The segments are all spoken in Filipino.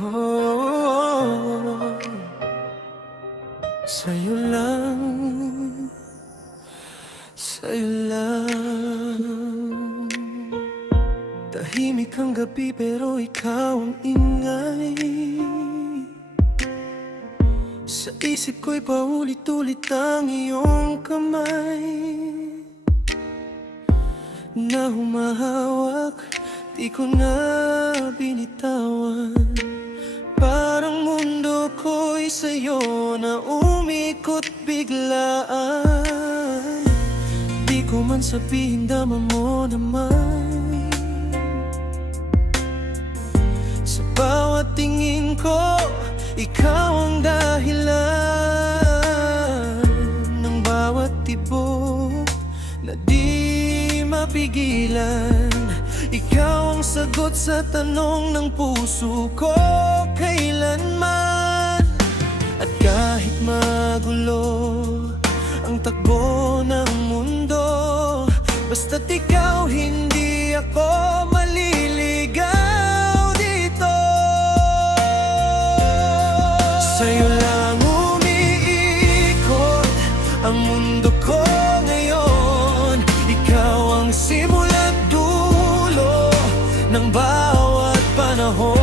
Oh, sa'yo lang, sa'yo lang. Tahimik ang gabi pero ikaw ang ingay. Sa isip ko'y paulit-ulit ang iyong kamay na humahawak, di ko na binitawan. Parang mundo ko'y sa'yo na umikot biglaan. Di ko man sabihin, dama mo naman. Sa bawat tingin ko, ikaw ang dahilan ng bawat tibok na di mapigilan. Ikaw ang sagot sa tanong ng puso ko kailanman. At kahit magulo ang takbo ng mundo, basta't ikaw, hindi ako maliligaw dito. Sa'yo lang umiikot ang mundo ko ngayon. Ikaw ang simula't dulo ng bawat panahon.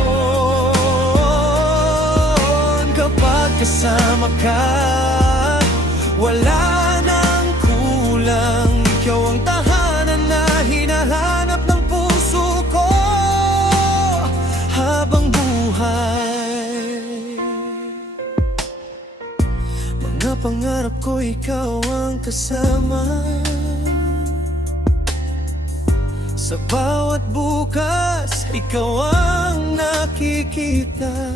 Kapag kasama ka, wala nang kulang. Ikaw ang tahanan na hinahanap ng puso ko habang buhay. Mga pangarap ko, ikaw ang kasama. Sa bawat bukas, ikaw ang nakikita.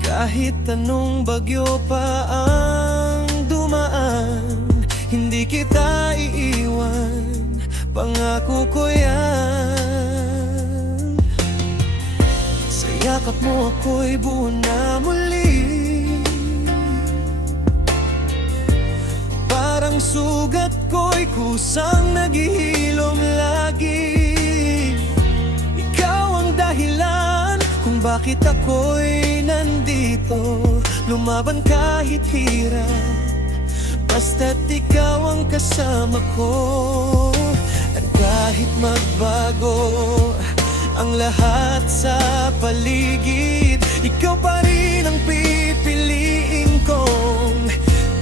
Kahit anong bagyo pa ang dumaan, hindi kita iiwan, pangako ko yan. Sa yakap mo ako'y buo na muli. Parang sugat ko'y kusang naghihilom lagi. Ikaw ang dahilan kung bakit ako'y nandito. Lumaban kahit hirap, basta't ikaw ang kasama ko. At kahit magbago ang lahat sa paligid, ikaw pa rin ang pipiliin kong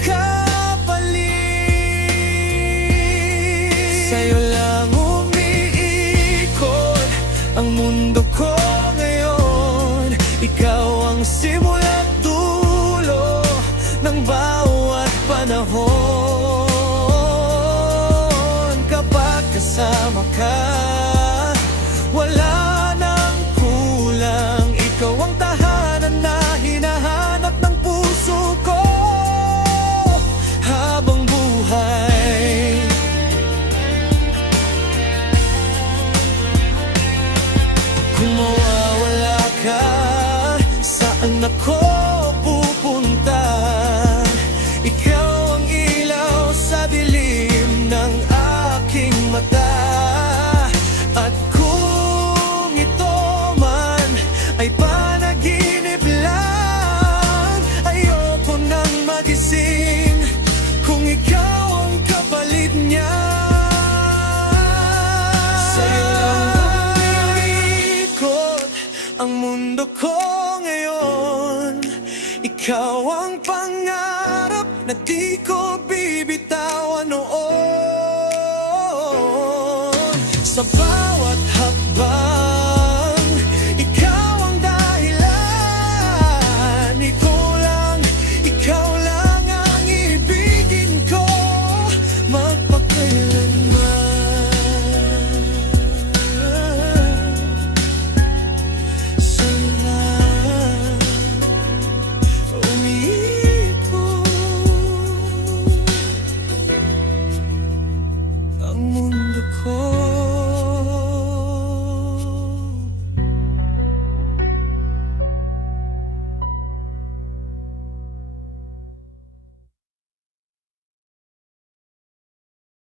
kapalit. Sa'yo lang umiikot ang mundo ko ngayon. Ikaw ang simula't dulo ng bawat panahon. Kapag kasama ka, wala nang kulang. Ikaw ang tahanan na hinahanap ng puso ko habang buhay. Kung mawawala ka, saan ako pupunta? Ikaw ang ilaw sa dilim ng aking mata. At kung ito man ay panaginip lang, ayoko nang magising kung ikaw ang kapalit niya. Sa'yo lang umiikot ang mundo ko ngayon. Ikaw ang pangarap na di ko bibitawan noon. Sa